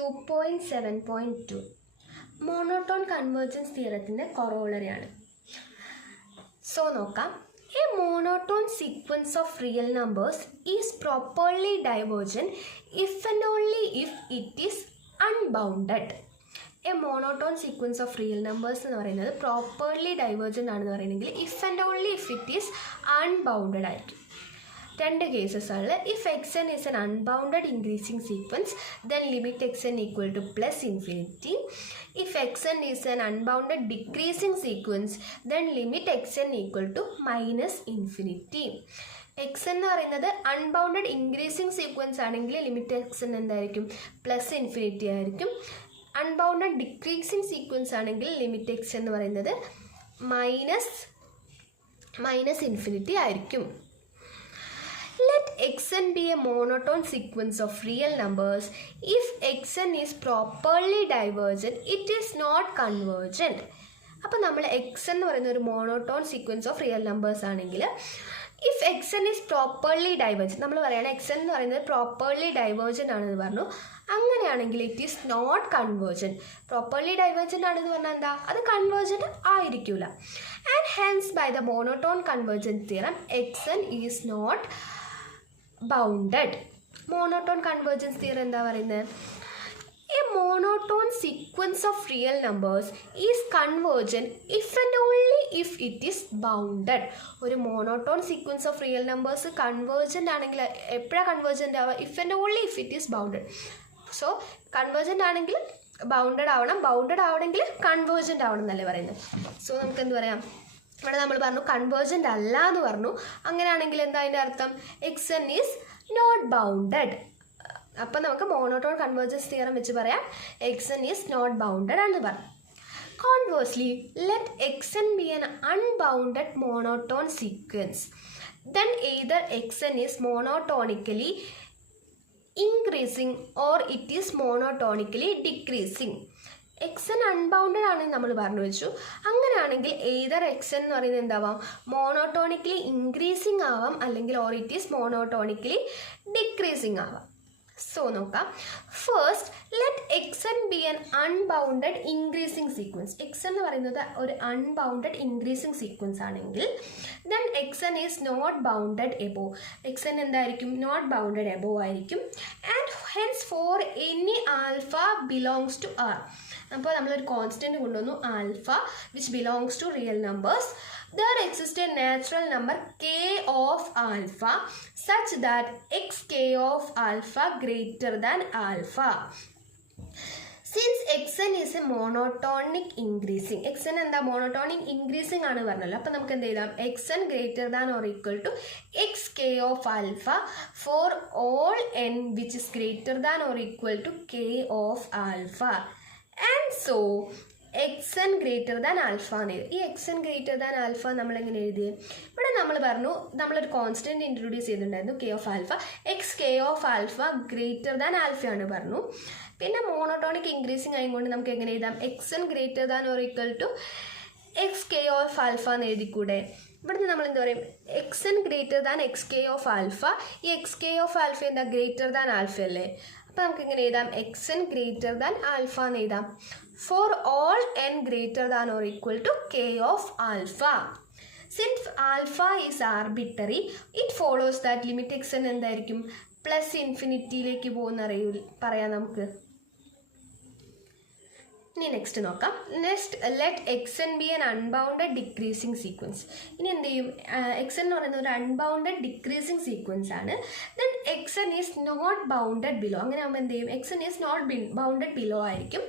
2.7.2 monotone convergence തിയറത്തിൻ്റെ കൊറോളറിയാണ്. So നോക്കാം. A monotone sequence of real numbers is properly divergent if and only if it is unbounded. A monotone sequence of real numbers എന്ന് പറയുന്നത് properly divergent ആണെന്ന് പറയുന്നെങ്കിൽ if and only if it is unbounded ആയിരിക്കും. രണ്ട് cases ആണ്. If X N is an unbounded increasing sequence then limit X N equal to plus infinity. If xn is an unbounded decreasing sequence, then limit xn equal to minus infinity. xn എന്ന് പറയുന്നത് unbounded increasing sequence ആണെങ്കിൽ limit xn എന്തായിരിക്കും? Plus infinity ആയിരിക്കും. Unbounded decreasing sequence ആണെങ്കിൽ limit x എന്ന് പറയുന്നത് minus infinity ആയിരിക്കും. Let xn be a monotone sequence of real numbers. If xn is properly divergent, it is not convergent. അപ്പോൾ നമ്മൾ xn എന്ന് പറയുന്ന ഒരു monotone sequence of real numbers ആണെങ്കിൽ if xn is properly divergent, നമ്മൾ പറയുകയാണ് xn എന്ന് പറയുന്നത് പ്രോപ്പർലി ഡൈവേർജൻ്റ് ആണെന്ന് പറഞ്ഞു. അങ്ങനെയാണെങ്കിൽ it is not convergent. Properly divergent ആണെന്ന് പറഞ്ഞാൽ എന്താ? അത് കൺവേർജൻറ്റ് ആയിരിക്കില്ല. And hence by the monotone convergence theorem xn is not bounded. Monotone convergence theorem എന്താ പറയുന്നത്? A monotone sequence of real numbers is convergent if and only if it is bounded. ഒരു monotone sequence of real numbers convergent ആണെങ്കിൽ എപ്പോഴാണ് convergent ആവുക? If and only if it is bounded. So convergent ആണെങ്കിൽ bounded ആവണം, bounded ആവണമെങ്കിൽ convergent ആവണം എന്നല്ലേ പറയുന്നത്. സോ നമുക്ക് എന്ത് പറയാം? ഇവിടെ നമ്മൾ പറഞ്ഞു കൺവേർജൻ്റ് അല്ല എന്ന് പറഞ്ഞു. അങ്ങനെയാണെങ്കിൽ എന്താ അതിൻ്റെ അർത്ഥം? xn is not bounded. അപ്പം നമുക്ക് മോണോട്ടോൺ കൺവേർജൻസ് തിയറം വെച്ച് പറയാം xn ഈസ് നോട്ട് ബൗണ്ടഡ് എന്ന് പറഞ്ഞു. Conversely let xn be an unbounded monotone sequence. Then either xn is monotonically increasing or it is monotonically decreasing. xn unbounded ആണെന്ന് നമ്മൾ പറഞ്ഞു വെച്ചു. അങ്ങനെയാണെങ്കിൽ എയ്തർ xn എന്ന് പറയുന്നത് എന്താവാം? മോണോട്ടോണിക്കലി ഇൻക്രീസിങ് ആവാം, അല്ലെങ്കിൽ or it is monotonically decreasing ആവാം. സോ നോക്കാം. First let xn be an unbounded increasing sequence. xn എന്ന് പറയുന്നത് ഒരു അൺബൗണ്ടഡ് ഇൻക്രീസിങ് സീക്വൻസ് ആണെങ്കിൽ then xn is not bounded above. xn എന്തായിരിക്കും? നോട്ട് ബൗണ്ടഡ് എബോവ് ആയിരിക്കും. And hence for any alpha belongs to R. അപ്പോൾ നമ്മളൊരു constant കൊണ്ടുവന്നു ആൽഫ which belongs to real numbers. There exists a natural number k of alpha such that xk of alpha greater than alpha. Since xn is a monotonic increasing, xn എന്താ? monotonic increasing ആണ് പറഞ്ഞല്ലോ. അപ്പോൾ നമുക്ക് എന്ത് എഴുതാം? xn greater than or equal to xk of alpha for all n which is greater than or equal to k of alpha. And so xn greater than alpha എന്ന് എഴുതി. ഈ xn ഗ്രേറ്റർ ദാൻ ആൽഫ നമ്മളെങ്ങനെ എഴുതി? ഇവിടെ നമ്മൾ പറഞ്ഞു നമ്മളൊരു constant introduce ചെയ്തിട്ടുണ്ടായിരുന്നു k of alpha. k of alpha greater than ആൽഫയാണ് പറഞ്ഞു. പിന്നെ മോണോട്ടോണിക് ഇൻക്രീസിങ് ആയതുകൊണ്ട് നമുക്ക് എങ്ങനെ എഴുതാം? xn greater than or equal to xk of alpha എന്ന് എഴുതിക്കൂടെ? ഇവിടുന്ന് നമ്മൾ എന്താ പറയും? xn greater than xk of alpha. ഈ xk ഓഫ് ആൽഫ എന്താ? ഗ്രേറ്റർ ദാൻ ആൽഫ അല്ലേ? അപ്പോൾ നമുക്ക് എങ്ങനെ എഴുതാം? xn ഗ്രേറ്റർ ദാൻ ആൽഫ എന്ന് എഴുതാം. For all n greater than or equal to k of alpha. Since alpha is arbitrary, it follows that limit xn എന്തായിരിക്കും? പ്ലസ് ഇൻഫിനിറ്റിയിലേക്ക് പോകുന്ന പറയാം നമുക്ക്. ഇനി നെക്സ്റ്റ് നോക്കാം. Next let xn be an unbounded decreasing sequence. ഇനി എന്ത് ചെയ്യും? xn എന്ന് പറയുന്ന ഒരു അൺബൗണ്ടഡ് ഡിക്രീസിങ് സീക്വൻസ് ആണ്. Then xn is not bounded below. അങ്ങനെ ആകുമ്പോൾ എന്ത് ചെയ്യും? xn is not bounded below ആയിരിക്കും.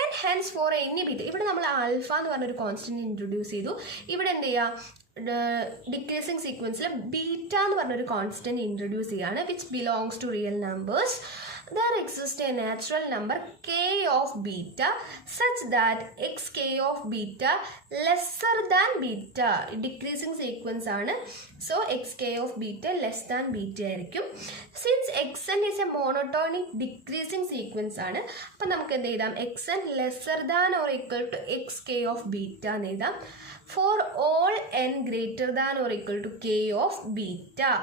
And hence for any beta. ഇവിടെ നമ്മൾ ആൽഫ എന്ന് പറഞ്ഞൊരു കോൺസ്റ്റൻറ്റ് ഇൻട്രൊഡ്യൂസ് ചെയ്തു. ഇവിടെ എന്ത് ചെയ്യുക? ഡിക്രീസിങ് സീക്വൻസിൽ ബീറ്റ എന്ന് പറഞ്ഞൊരു കോൺസ്റ്റൻറ്റ് ഇൻട്രൊഡ്യൂസ് ചെയ്യുകയാണ് which belongs to real numbers. There exists a natural number k of beta such that xk of beta lesser than beta. Decreasing sequence ആണ്. So xk of beta less than beta ആയിരിക്കും. Since xn is a monotonic decreasing sequence ആണ്, അപ്പം നമുക്ക് എന്ത് എഴുതാം? xn lesser than or equal to xk of beta എന്ന് എഴുതാം. For all n greater than or equal to k of beta.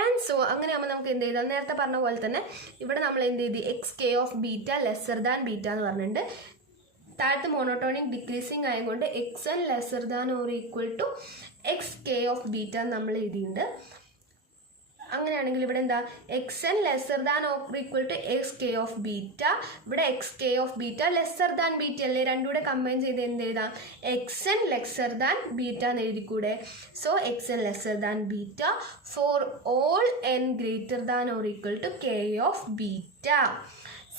And so അങ്ങനെയാകുമ്പോൾ നമുക്ക് എന്ത് ചെയ്താൽ നേരത്തെ പറഞ്ഞ പോലെ തന്നെ ഇവിടെ നമ്മൾ എന്ത് ചെയ്തു x k of beta lesser than beta എന്ന് പറഞ്ഞിട്ടുണ്ട്. താഴത്ത് മോണോട്ടോണിക് ഡിക്രീസിങ് ആയതുകൊണ്ട് x n lesser than or equal to x k of beta നമ്മൾ എഴുതിയിട്ടുണ്ട്. അങ്ങനെയാണെങ്കിൽ ഇവിടെ എന്താ x n lesser than or equal to x k of beta. ഇവിടെ x k of beta lesser than beta അല്ലേ, രണ്ടും കൂടെ കമ്പൈൻ ചെയ്ത് എന്ത് എഴുതാം x n lesser than beta എന്ന് എഴുതിക്കൂടെ. So x n lesser than beta for all n greater than or equal to k of beta.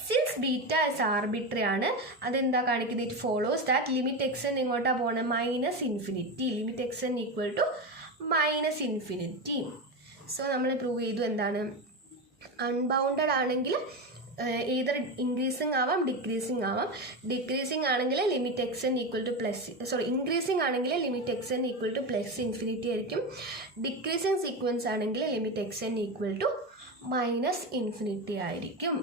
Since beta is arbitrary ആണ്, അതെന്താ കാണിക്കുന്നത്, it follows that limit X n എങ്ങോട്ടാ പോകുന്നത് minus infinity. Limit X N equal to minus infinity. So നമ്മൾ prove ചെയ്തു എന്താണ് unbounded ആണെങ്കിൽ either increasing ആവാം ഡിക്രീസിങ് ആവാം. ഡിക്രീസിങ് ആണെങ്കിൽ limit X N equal to increasing ആണെങ്കിൽ limit X N equal to plus infinity ആയിരിക്കും. ഡിക്രീസിങ് സീക്വൻസ് ആണെങ്കിൽ limit X N equal to minus infinity ആയിരിക്കും.